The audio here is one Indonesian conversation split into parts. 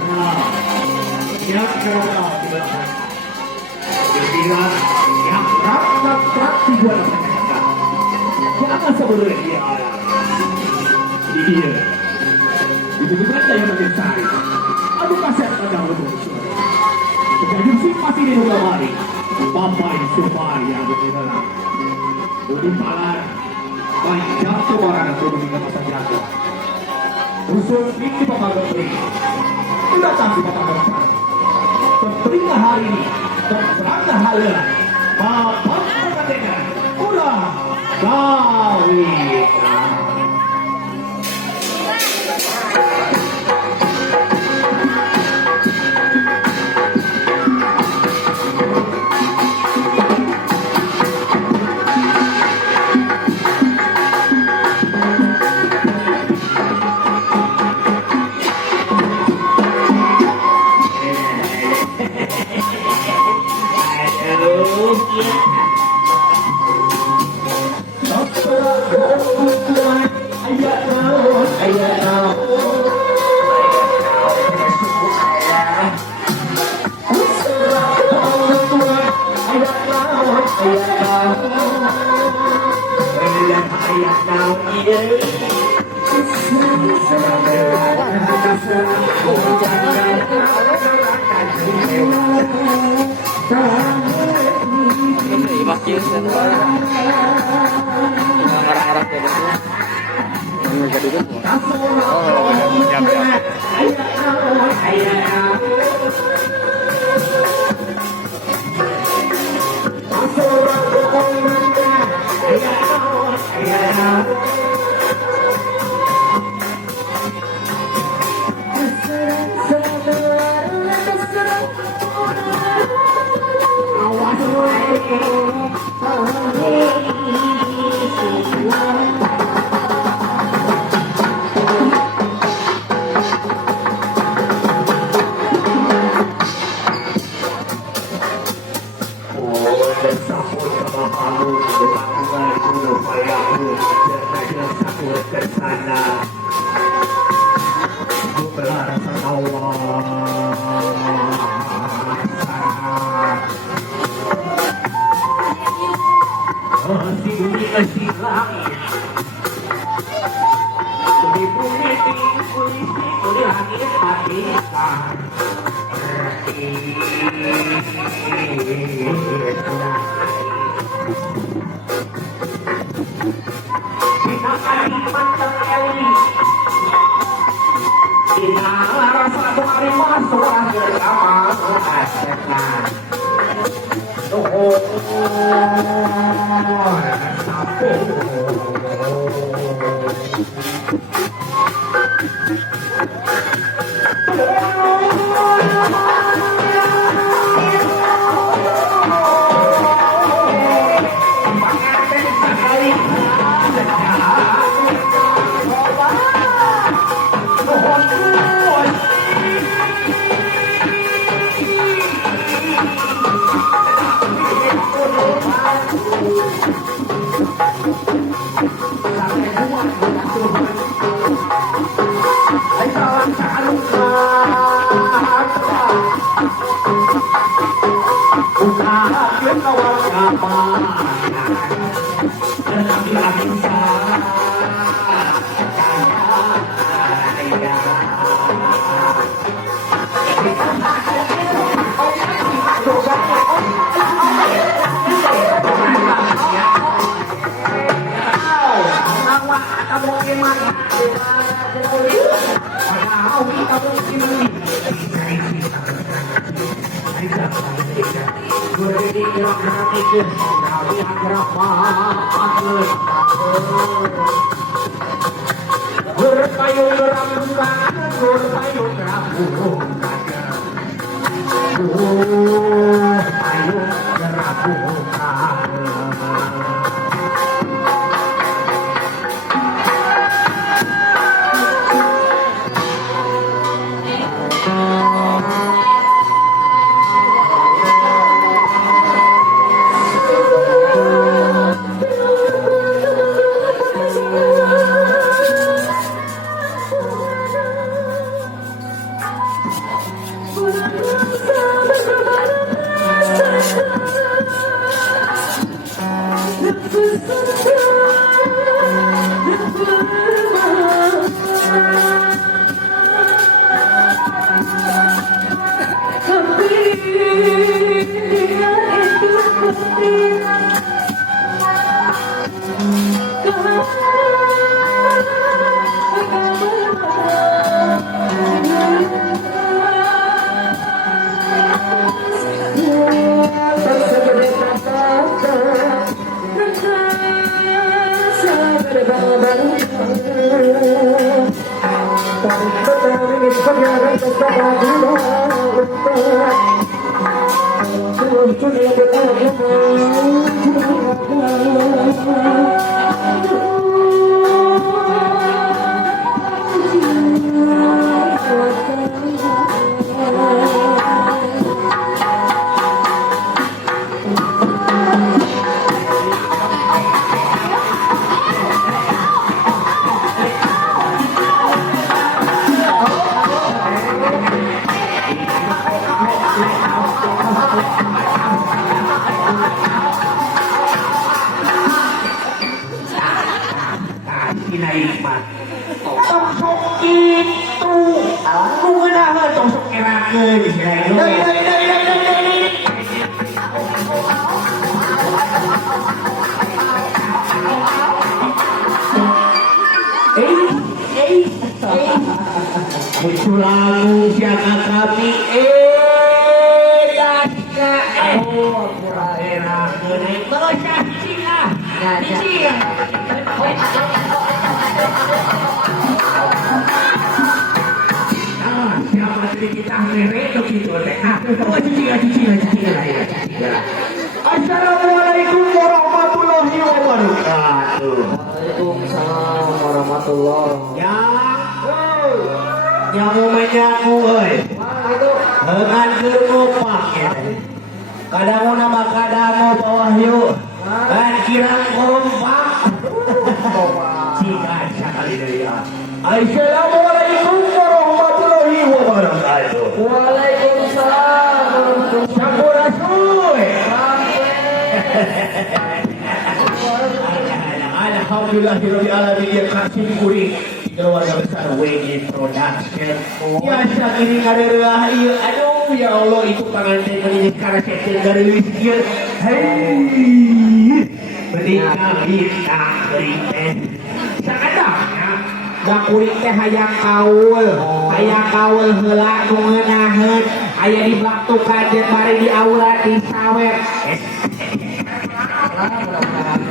Nah, yang kedua dibilang yang berat juga ternyata. Jangan sebenarnya dia. Iya. Itu bukan saya yang mencari. Aduh kasih pada Allah. Jadi sih masih di luar hari. Bapak yang supaya yang berjalan. Udah palar. Banyak tuh orang yang turun ke masa jatuh. Usul ini Bapak Menteri. Udah cantik Bapak Menteri. Tentunya hari ini. Terserangnya hari ini. Bapak katanya. Udah. Kawin. Berpayung berambungan, berpayung berambungan, berpayung berambungan. Hikmat tongsok itu aku kenapa tongsok erakeun itu lagu siapa kami dasna erakeun terus cicing cicing siapa kita merek begitu teh. Assalamualaikum warahmatullahi wabarakatuh. Waalaikumsalam warahmatullahi. Yang menyaku euy. Dengan geumeupak ya. Kadang nama kadang bawah yuk. Dan kirang kompak. Jika sekali dari Assalamualaikum warahmatullahi wabarakatuh. Waalaikumsalam warahmatullahi Sampurasun. Alhamdulillahirabbil alamin ya kasih kuring keluarga besar WG Production. Biasa ini kareurah ieu. Aduh ya Allah itu panganten meuni karena setel gareuleuh ieu. Hei. Berikan bintang berikan. Sakadangnya da kuring teh hayang kaul heula nu ngeunaheun aya di blaktukan jeung bari di aula di sawer.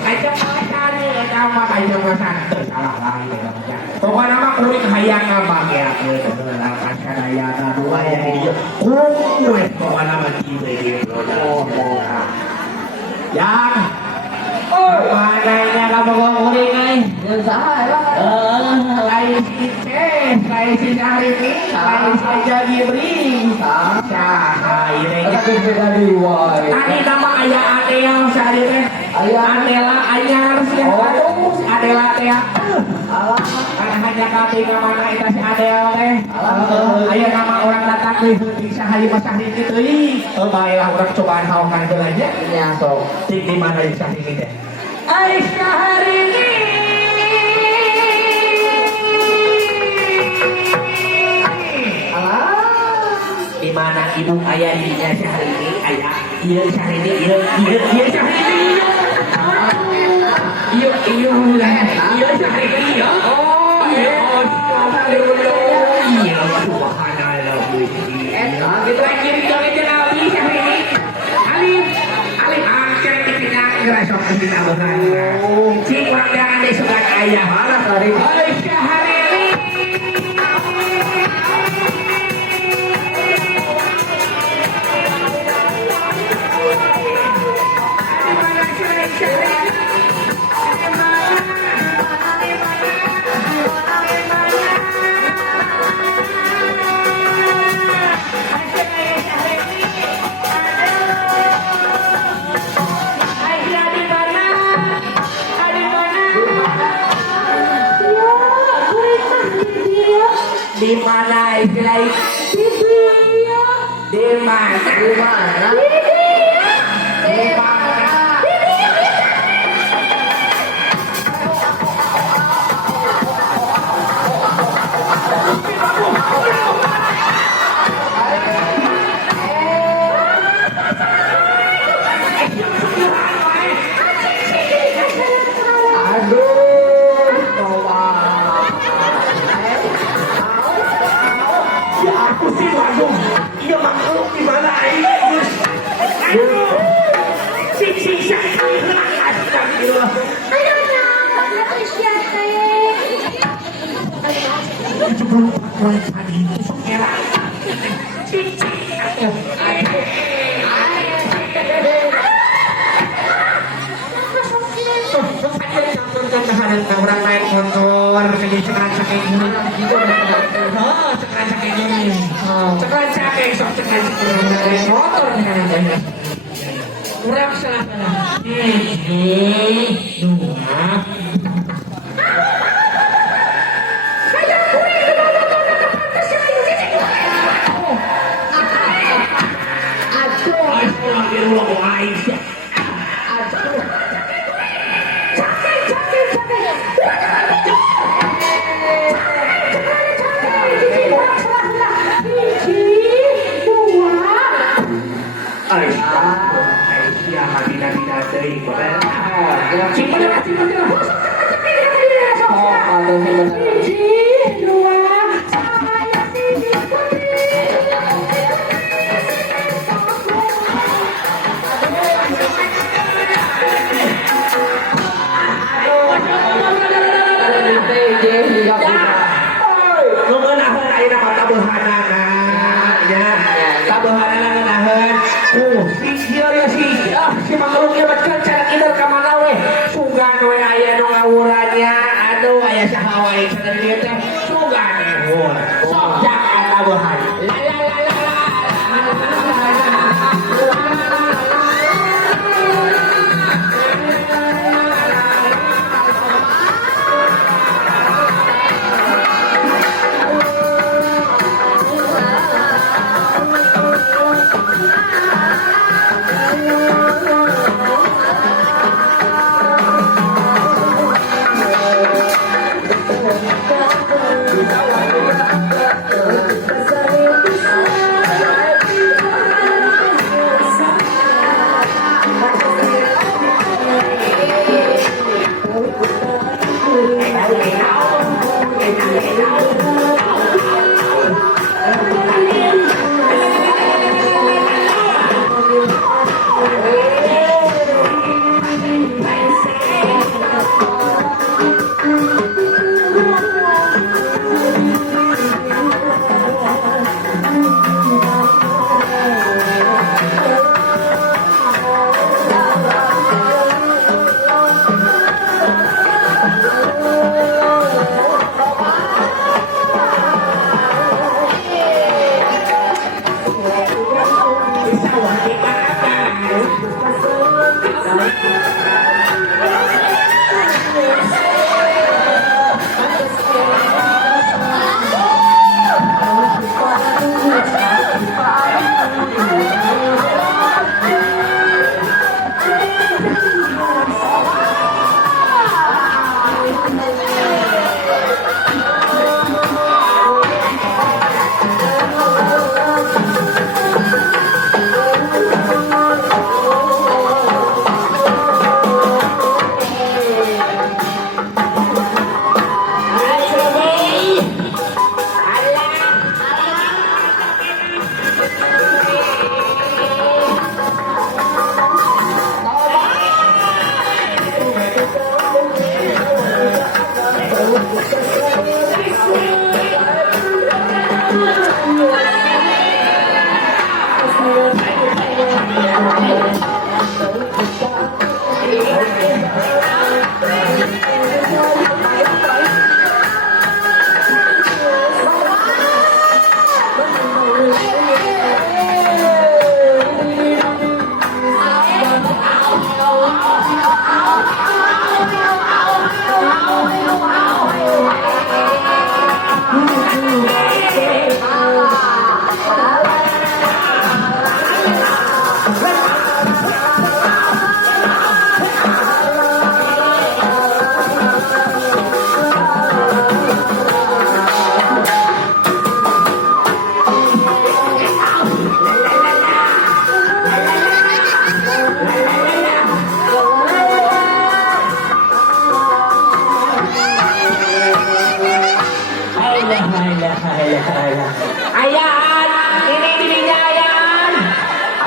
Kacang macan eta mah kacang macan teu salah lain. Pokona mah kuring hayang ngabageakeun heula kan sadayana dua aya di dieu. Kuring we pokona mah kieu gitu. Yang mananya kamu kuring ai. Yang saha lah. Lain si Syahrini, lain saja Gibri. Syahrini. Tadi nama ayah Adel Syahrini. Adela anyar sih. Adela teh. Karena hanya kati mana itu si Adel teh. Ayah nama orang datang di Syahrini teuing. Baiklah urang cobaan hawakan heula aja. Ya sok. Di mana di Syahrini teh? Ai Syahrini. Di mana ibu ayah dinya Syahrini ayah iya Syahrini iya Syahrini iya Syahrini iya oh iya subhanallah kita kiri jangan Nabi Syahrini Alif angker kita ngerasok kita bukan cik wakdangan deh sukan ayah mana tadi Syahrini di mana istilah Di mana? Di mana? Di mana? Aduh, kawan. Ya aku sih Bandung. Iya makhluk di mana ini? Aduh. Sing astagfirullah. Ayo na, ako siya tayo. Itu belum pakai tadi itu era. Orang main motor, jadi sekeran kayak gini. Oh, sekeran kayak gini. Sekeran kayak sok sekeran kayak motor nih. Kurang salah. Dua. Astagfirullah Aisyah. Aisyah Madinah deui bener. Cimpen. Oh, aduh, bener. Ngeunahkeun ayeuna mah tabuhanana. Ya, tabuhanana ngeunaheun. Si ieu ya si makhluk ieu mah cara kieu ka mana we? Sugan we aya nu ngawurannya. Aduh aya saha wae cenah dieu teh. Sugan we. Sok jangan tabuhan. La la la la la.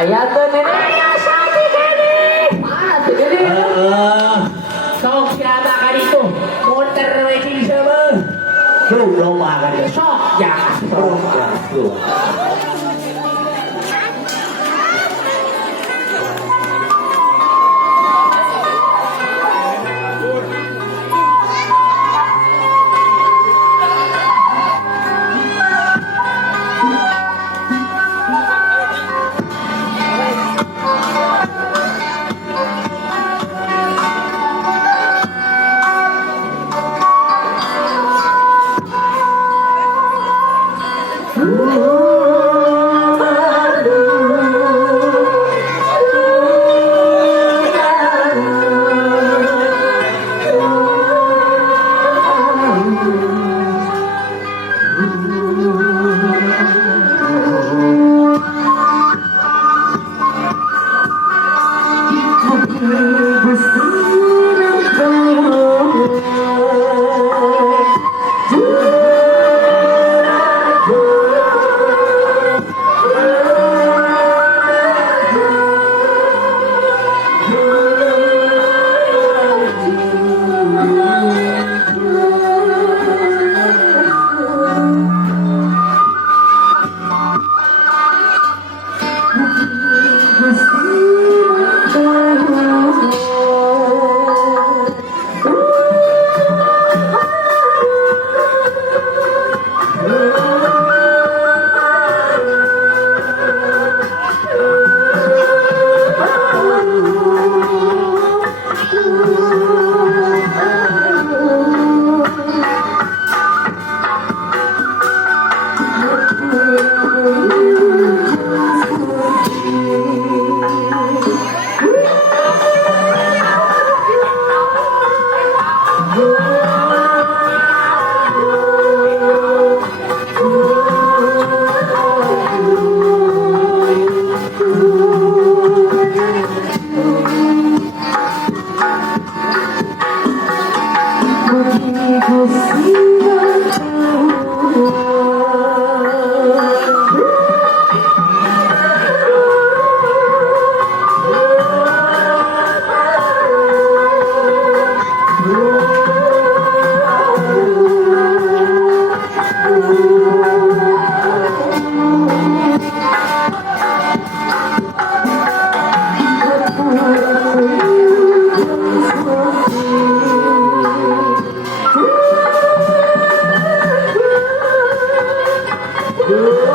Ayah tuh nenek. Ayah sabi kani. Mana tuh nenek? Sok siapa kan itu? Muter wajib sama. Tuh lomba kan itu. Sok ya. Sok ya. Tuh. Good.